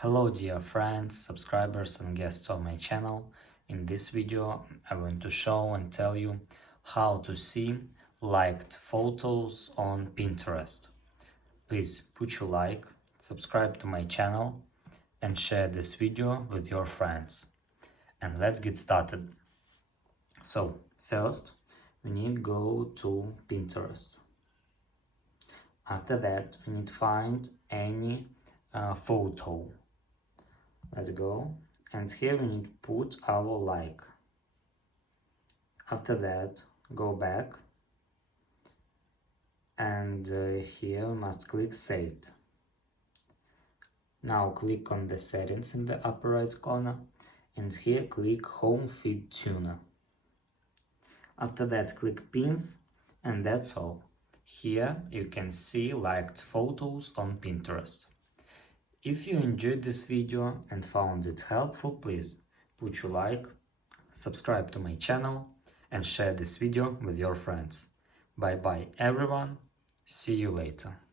Hello dear friends, subscribers and guests on my channel. In this video I want to show and tell you how to see liked photos on Pinterest. Please put your like, subscribe to my channel and share this video with your friends. And let's get started. So first we need to go to Pinterest. After that we need to find any photo. Let's go, and here we need to put our like. After that go back and here we must click saved. Now click on the settings in the upper right corner and here click home feed tuner. After that click pins and that's all. Here you can see liked photos on Pinterest. If you enjoyed this video and found it helpful, please put your like, subscribe to my channel and share this video with your friends. Bye bye everyone, see you later.